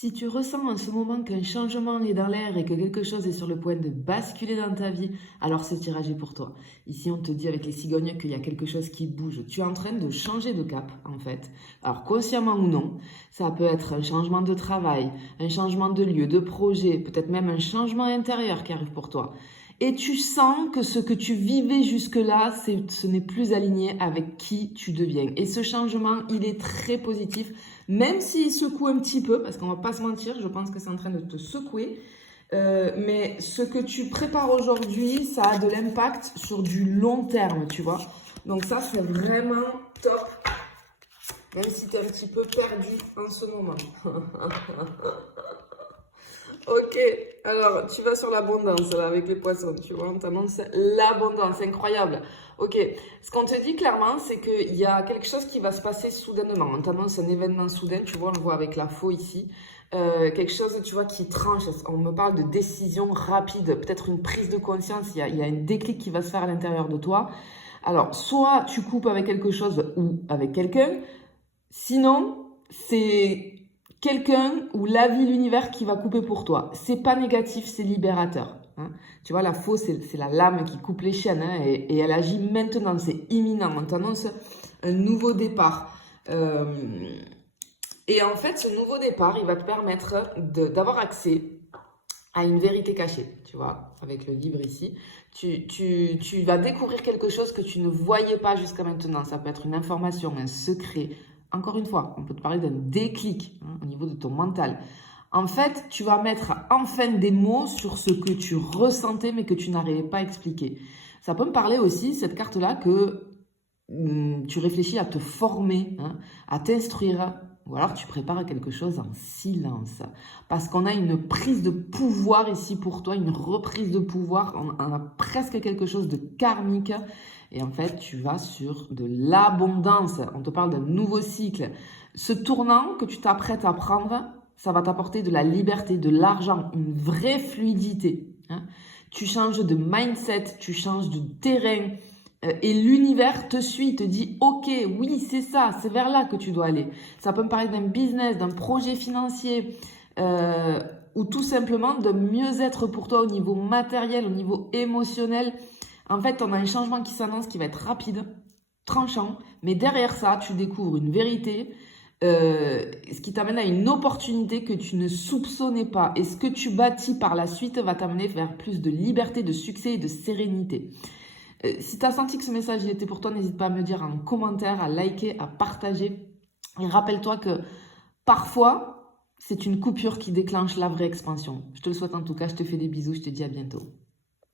Si tu ressens en ce moment qu'un changement est dans l'air et que quelque chose est sur le point de basculer dans ta vie, alors ce tirage est pour toi. Ici, on te dit avec les cigognes qu'il y a quelque chose qui bouge. Tu es en train de changer de cap, en fait. Alors, consciemment ou non, ça peut être un changement de travail, un changement de lieu, de projet, peut-être même un changement intérieur qui arrive pour toi. Et tu sens que ce que tu vivais jusque-là, ce n'est plus aligné avec qui tu deviens. Et ce changement, il est très positif, même s'il secoue un petit peu, parce qu'on va pas se mentir, je pense que c'est en train de te secouer. Mais ce que tu prépares aujourd'hui, ça a de l'impact sur du long terme, tu vois. Donc ça, c'est vraiment top, même si tu es un petit peu perdu en ce moment. Ok, alors tu vas sur l'abondance là avec les poissons, tu vois, on t'annonce l'abondance, incroyable. Ok, ce qu'on te dit clairement, c'est qu'il y a quelque chose qui va se passer soudainement. On t'annonce un événement soudain, tu vois, on le voit avec la faux ici. Quelque chose, tu vois, qui tranche. On me parle de décision rapide, peut-être une prise de conscience, il y a un déclic qui va se faire à l'intérieur de toi. Alors, soit tu coupes avec quelque chose ou avec quelqu'un, sinon, c'est quelqu'un ou la vie, l'univers qui va couper pour toi. C'est pas négatif, c'est libérateur. Hein. Tu vois, la faux, c'est la lame qui coupe les chaînes hein, et elle agit maintenant, c'est imminent. On t'annonce un nouveau départ. Et en fait, ce nouveau départ, il va te permettre d'avoir accès à une vérité cachée, tu vois, avec le livre ici. Tu vas découvrir quelque chose que tu ne voyais pas jusqu'à maintenant. Ça peut être une information, un secret. Encore une fois, on peut te parler d'un déclic hein, au niveau de ton mental. En fait, tu vas mettre enfin des mots sur ce que tu ressentais mais que tu n'arrivais pas à expliquer. Ça peut me parler aussi, cette carte-là, que tu réfléchis à te former, hein, à t'instruire, ou alors tu prépares quelque chose en silence. Parce qu'on a une prise de pouvoir ici pour toi, une reprise de pouvoir. On a presque quelque chose de karmique. Et en fait, tu vas sur de l'abondance. On te parle d'un nouveau cycle. Ce tournant que tu t'apprêtes à prendre, ça va t'apporter de la liberté, de l'argent, une vraie fluidité. Hein. Tu changes de mindset, tu changes de terrain. Et l'univers te suit, te dit « Ok, oui, c'est ça, c'est vers là que tu dois aller. » Ça peut me parler d'un business, d'un projet financier ou tout simplement de mieux-être pour toi au niveau matériel, au niveau émotionnel. En fait, on a un changement qui s'annonce qui va être rapide, tranchant, mais derrière ça, tu découvres une vérité, ce qui t'amène à une opportunité que tu ne soupçonnais pas. Et ce que tu bâtis par la suite va t'amener vers plus de liberté, de succès et de sérénité. Si tu as senti que ce message il était pour toi, n'hésite pas à me dire en commentaire, à liker, à partager. Et rappelle-toi que parfois, c'est une coupure qui déclenche la vraie expansion. Je te le souhaite en tout cas, je te fais des bisous, je te dis à bientôt.